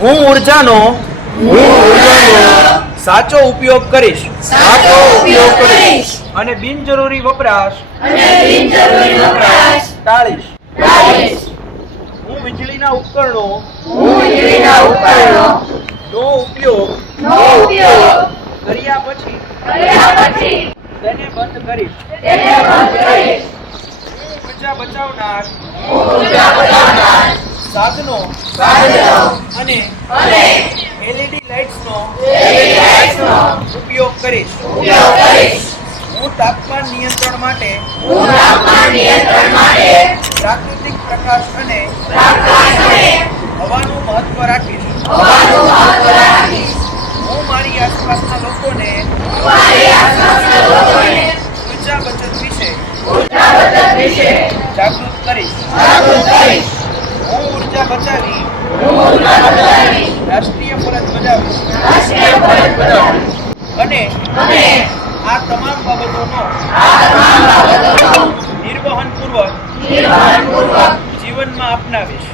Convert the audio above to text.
હું ઉર્જાનો સાચો ઉપયોગ કરીશ અને બિનજરૂરી વપરાશ ટાળીશ. હું વીજળીના ઉપકરણો નો ઉપયોગ કર્યા પછી તેને બંધ કરીશ. હું ઉર્જા બચાવનાર સાધનો અને એલઈડી લાઇટ્સનો ઉપયોગ કરીશ. હું તાપમાન નિયંત્રણ માટે પ્રાકૃતિક પ્રકાશ અને હવાનું મહત્વ રાખીશ. હું મારી આસપાસના લોકોને ઉર્જા બચત વિશે જાગૃત કરીશ. હું ઉર્જા બચાવી રાષ્ટ્રીય ફરજ બજાવીશ અને આ તમામ બાબતોનો નિર્વહનપૂર્વક જીવનમાં અપનાવીશ.